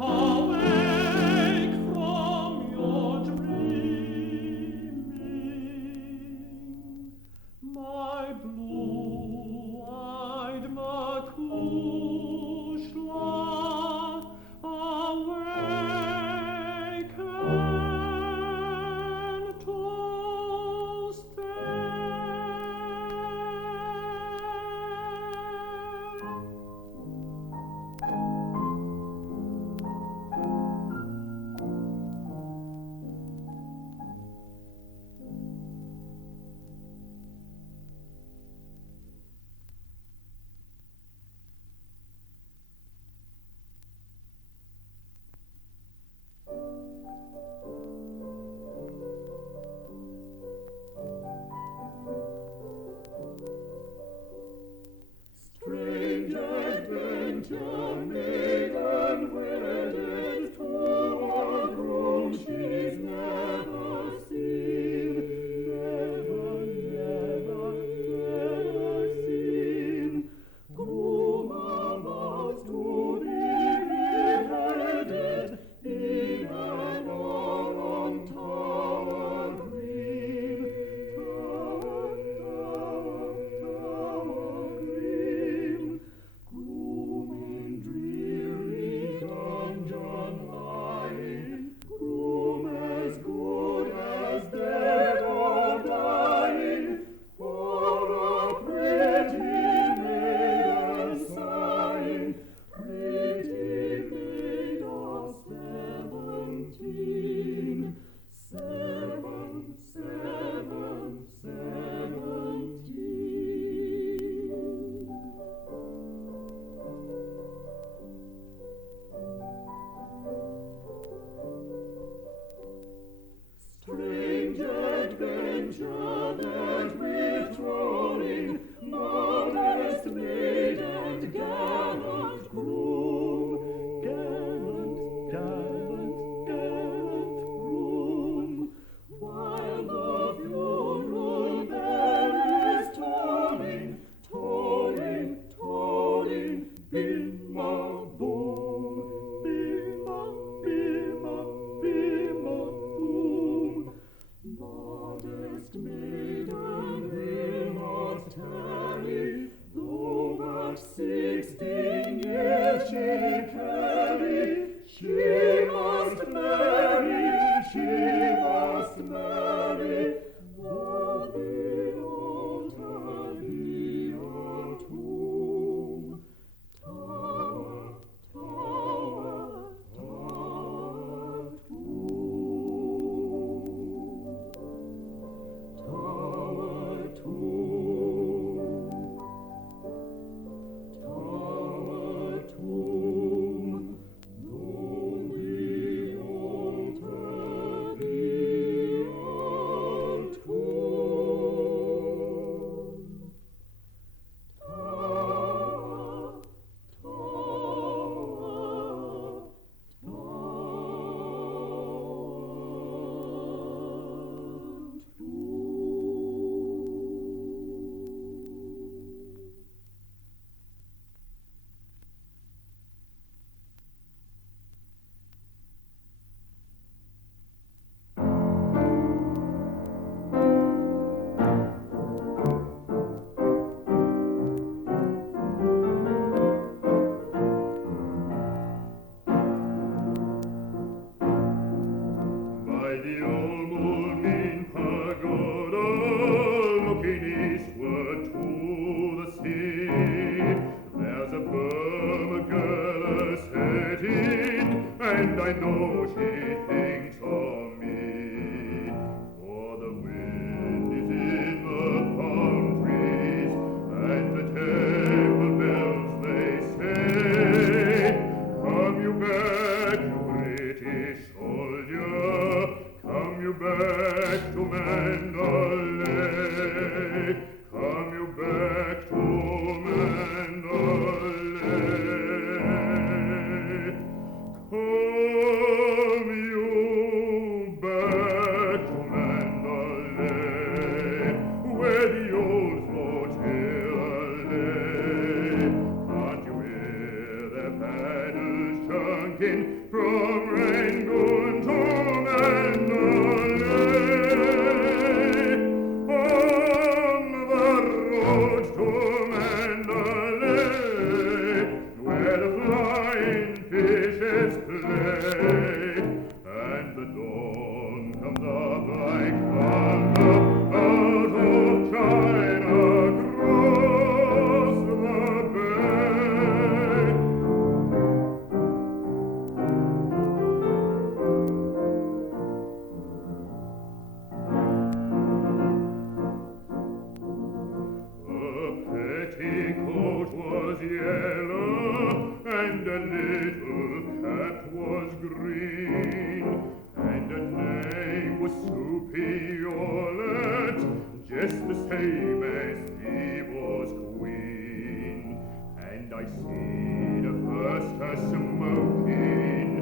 Awake from your know she thinks of me. For the wind is in the palm trees, and the temple bells they say, come you back, you British soldier, come you back to Mandalay, come you back to Mandalay. Come you back to Mandalay, where the old flotilla lay. Can't you hear their paddles chunking from Rangoon to Mandalay? On the road to Mandalay, where the flying fishes play, and the dawn comes up like thunder out of China across the bay. The petticoat was yellow, and a little cap was green, and her name was Soupy Olet, just the same as Phoebus Queen. And I seen her first a smoking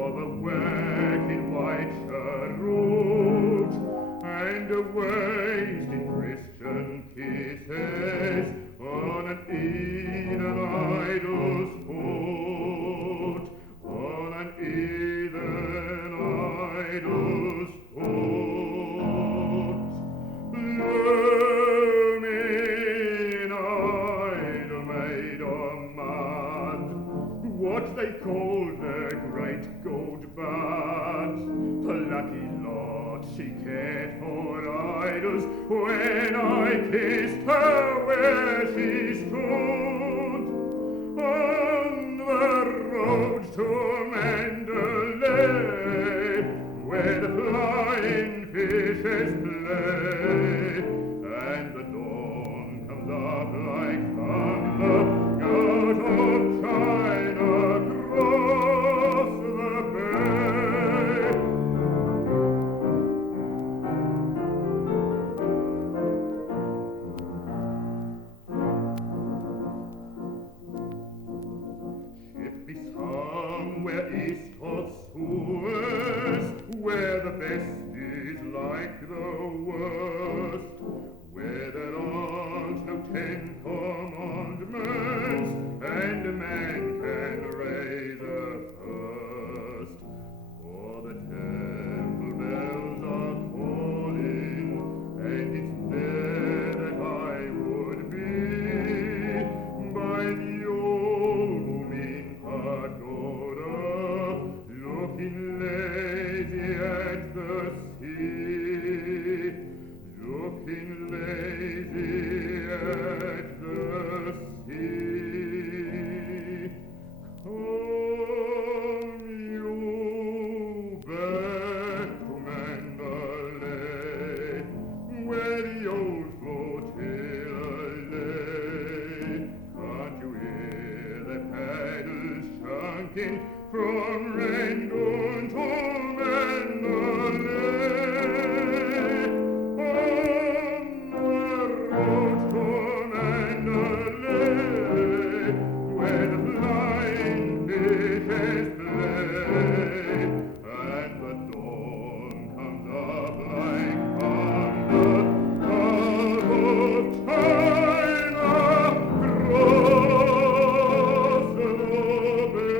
of a wagon white cheroot, and a waist in Christian kisses on an Eden idol's foot, on an Eden idol's foot. Blooming idol made of mud, what they call the great gold bud. The lucky lot she cared for idols when I kissed her where she stood on the road to Mandalay, where the flying fishes play, and the dawn comes up like thunder out of China across the bay. Ship be somewhere east of Suez, where the best is like the worst, where there aren't no 10 commandments, and a man can raise a first. For the temple bells are calling, and it's there that I would be, by the old Moomin Pagoda, looking lazy at the sea, looking lazy at the sea. Come you back to Mandalay, where the old flotilla lay. Can't you hear the paddles chunking from Rangoon to Mandalay? On the road to Mandalay, where the flying fishes play, and the dawn comes up like thunder out of China across the bay.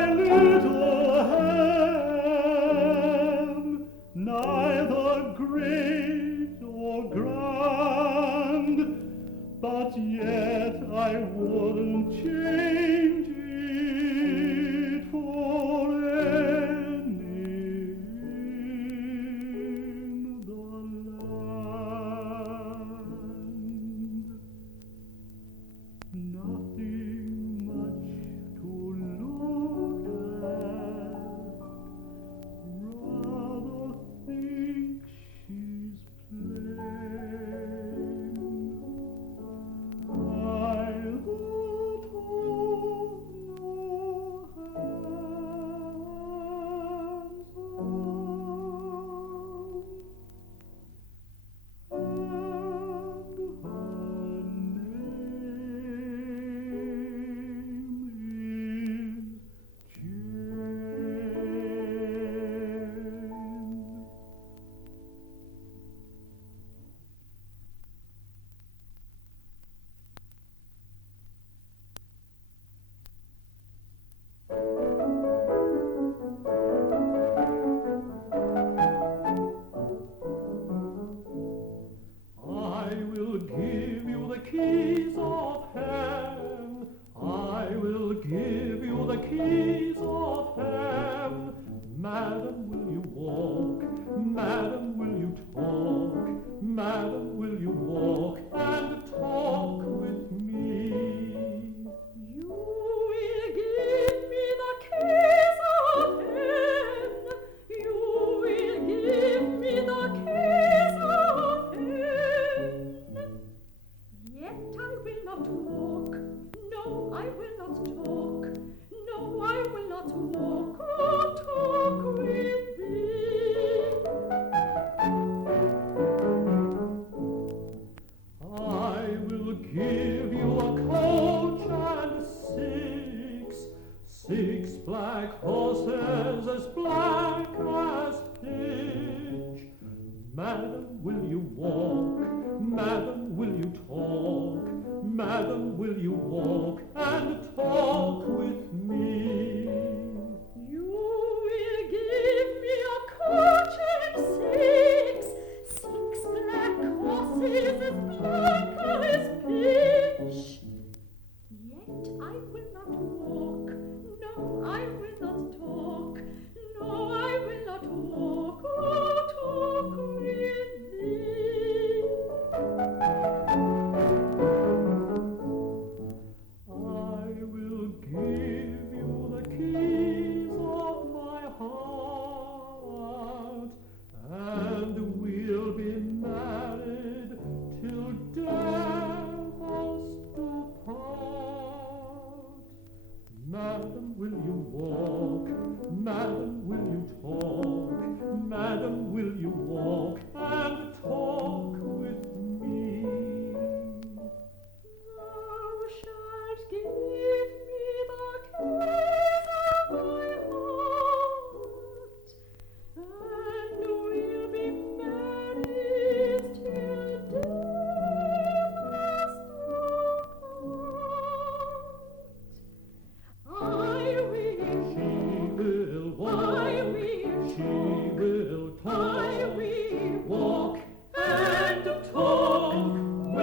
my little hand, neither great or grand, but yet I wouldn't change it for any in the land. Nothing much to look at, rather think she's plain. I'll go home, no hands on, and her name is Jane. I will give you the keys of heaven. I will give you the keys of heaven. Madam, will you walk? Madam, will you talk? Madam, will you walk and talk with me? You will give me the keys of heaven. You will give me the keys of heaven. Yet I will not walk. No, I will not talk. No, I will not walk or talk with thee. I will give you a coach and six black horses as black as pitch. Madam, will you walk? Madam, will you talk? Madam, will you walk and talk with me? You will give me a coach and six black horses as black as pitch. Yet I will not walk. No, I will not talk. No, I will not walk or talk with thee. I will give you the keys of my heart, and we'll be married till death us do part. Madam, will you walk? Madam, will you talk? Madam, will you walk and talk with me? Thou shalt give me the keys of my heart, and we'll be married till death us do part. I will. She will walk. I will. She will talk. I will walk and talk with me.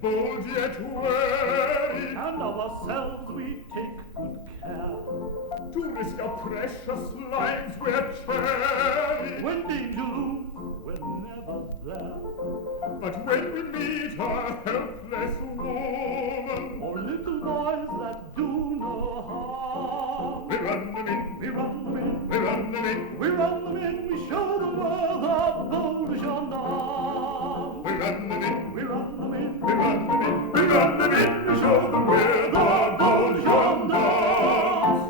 bold yet wary, and of ourselves we take good care. to risk our precious lives we're chary. When danger looms, there. But when we meet a helpless woman, or little boys that do no harm, we run them in, we run them in, we run them in, we run them in, we show the world the bold gendarme. we run them in, We run them in, we run them in, we run them in, we show them where the bold gendarmes.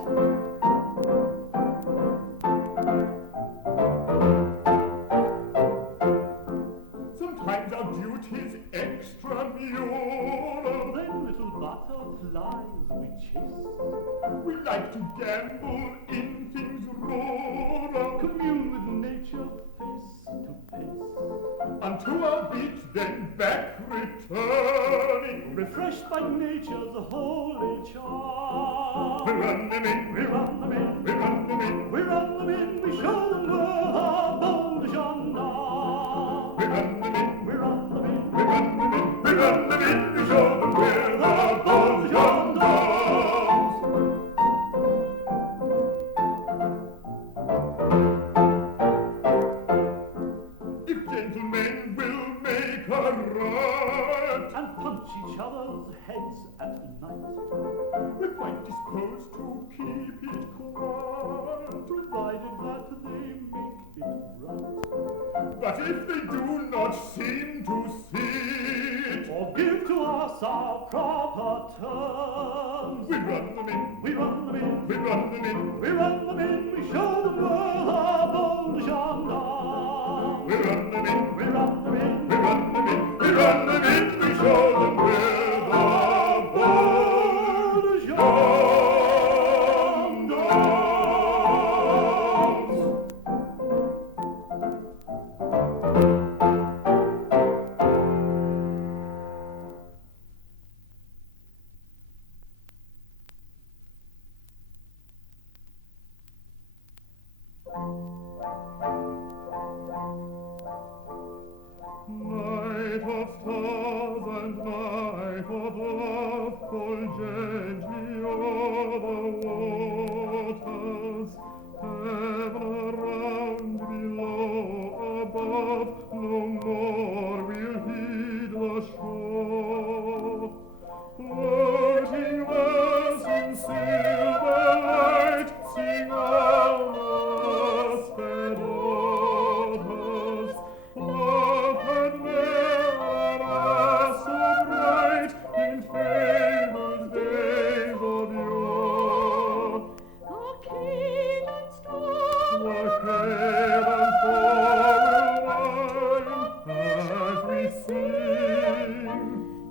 Sometimes our duty's extramural. then little butterflies we chase, We like to gamble in things rural. commune with nature face to face, Unto our beach, then back returning. refreshed by nature's holy charm. We run them in, We run them in, we run them in, we run them in, we show them where the bold gendarme. we run them in, We run them in, we run them in, we run them in, we show them where the bold gendarmes. If gentlemen will make a riot, and punch each other's heads at night, we're quite disposed to keep it quiet. provided that they make it right, But if they do not seem to see it, or give to us our proper terms. we run them in, We run them in, we run them in, we run them in, we show them where the bold gendarme. we run them in, We run them in, we run them in, we run them in, we show them where the bold gendarmes. Night of stars and night of love, fall gently over waters. Heaven around, below, above, no more will heed the shore. Floating thus in silver light, sing our sped waters. Love had never so bright in fabled days of yore. The cadence star The cadence will whine as we sing.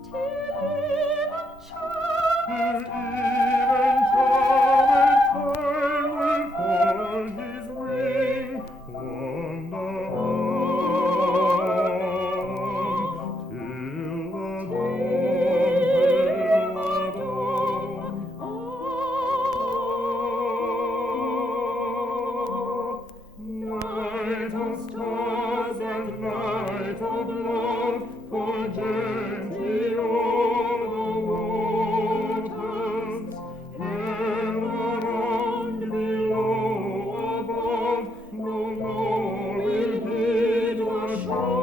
till even child Till even charmed time will fold his wing, wander on till the dawn. Night of stars and night of love, fall gently o'er the waters. Heaven around, below, above, no more will heed the shore.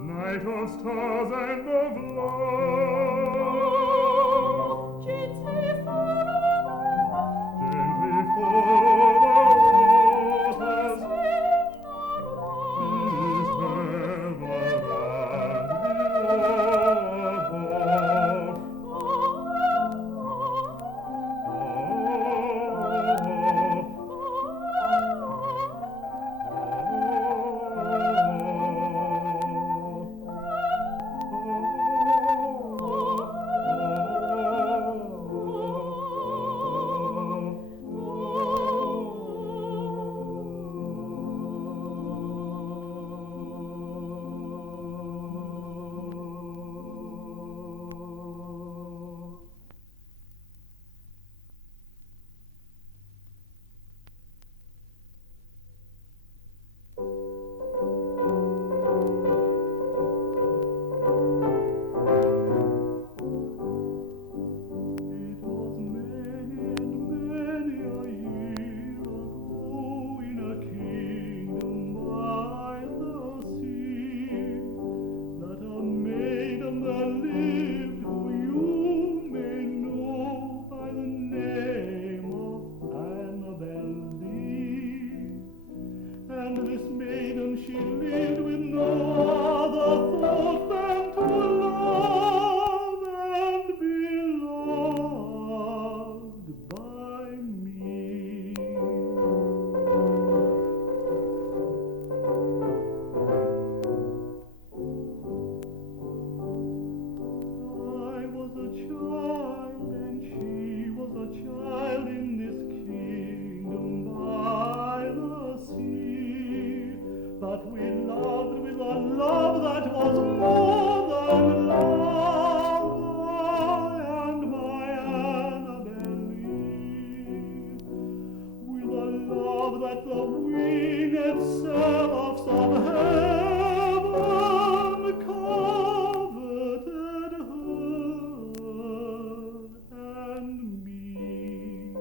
Night of stars and of love, gently follow gently follow the waters. and she lived with no other thought than to love and be loved by me. I was a child and she was a child in this kingdom by the sea, but we loved with a love that was more than love, I and my Annabel Lee, with a love that the winged seraphs of heaven coveted her and me.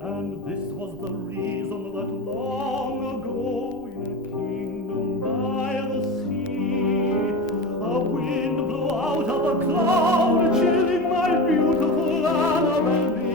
And this was the reason that long ago in a kingdom by the sea, a wind blew out of a cloud, chilling my beautiful Annabel Lee.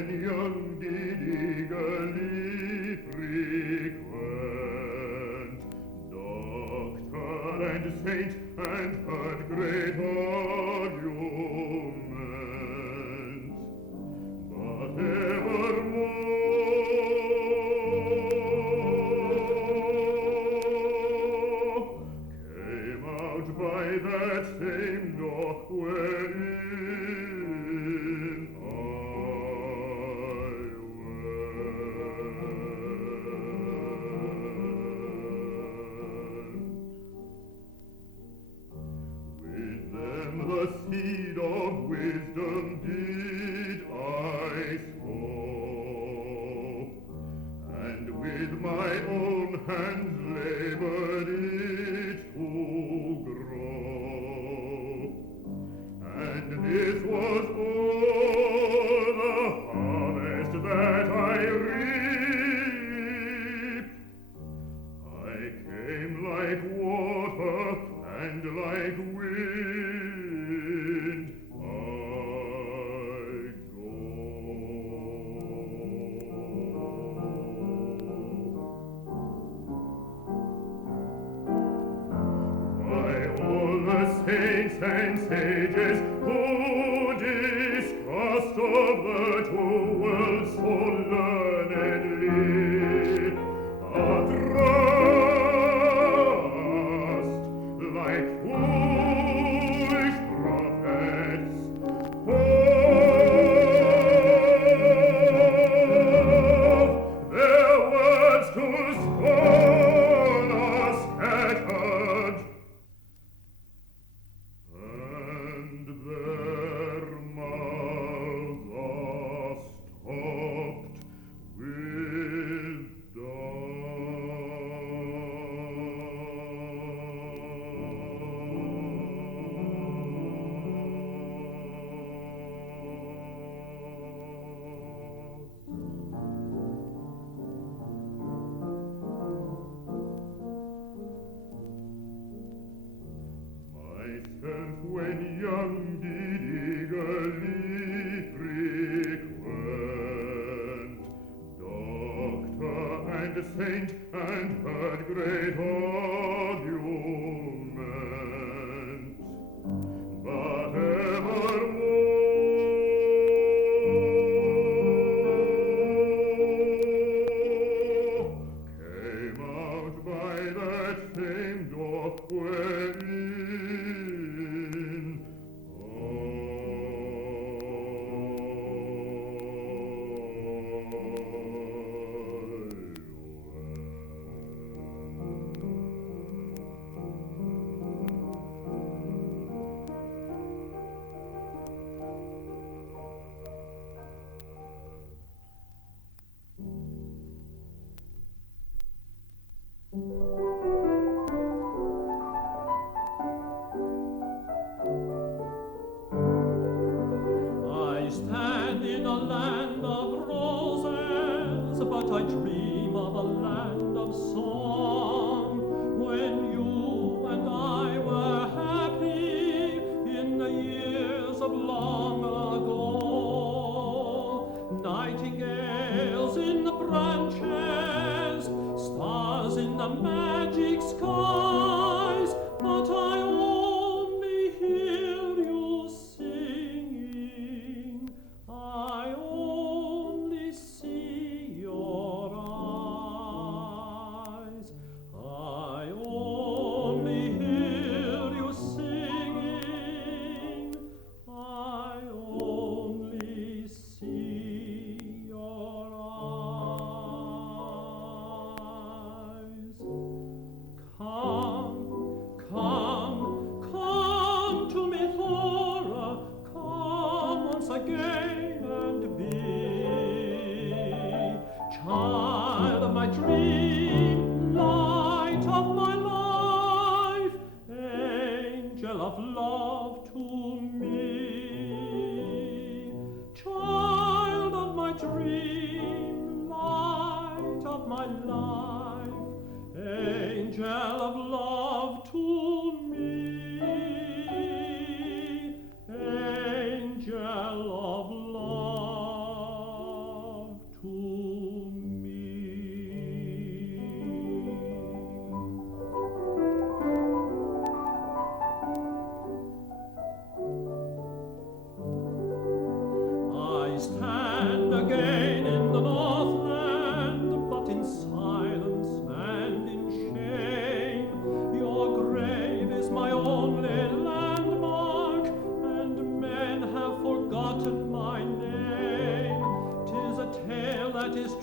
when young did eagerly frequent doctor and saint and heard great argument, but evermore came out by that same door wherein I went. With them the seed of wisdom did I sow, and with my own hands labored it to grow. And this was all the harvest that I reaped. I came like water and like wind I go. By all the saints and sages who discussed of the two worlds so learnedly, addressed like foolish prophets, their words to scorn are scattered, and their mouths are stopped with myself when young did eagerly frequent doctor and saint and heard great argument, but evermore came out by that same door wherein I stand in a land of roses, but I dream of a land of song. When you and I were happy in the years of long ago, nightingales in the branches, stars in the magic skies, but I only hear you singing. I only see your eyes. I only hear you singing. I only see your eyes. Come, come, come to me, Thora, come once again and be child of my dream, light of my life, angel of love to me. Child of my dream, light of my life, angel of love to me, angel of love.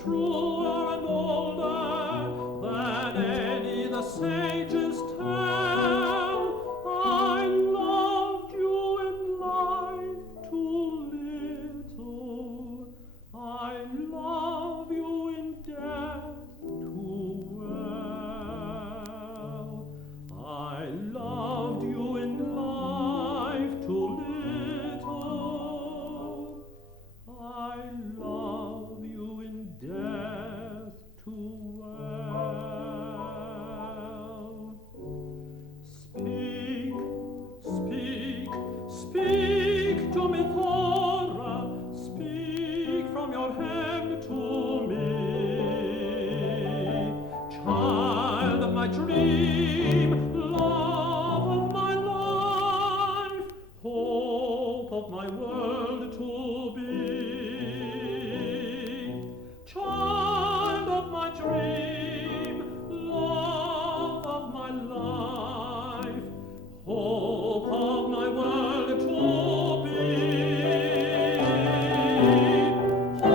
truer and older than any the sages tell. I loved you in life too little. I love you in death too well. I loved you in life too little. I love you in death too well. Speak, speak, speak to me, Thora. Speak from your hand to me. Child of my dream, love of my life, hope of my world to be. Child of my dream, love of my life, hope of my world to be. Hope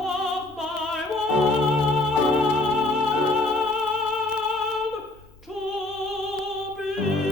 of my world to be.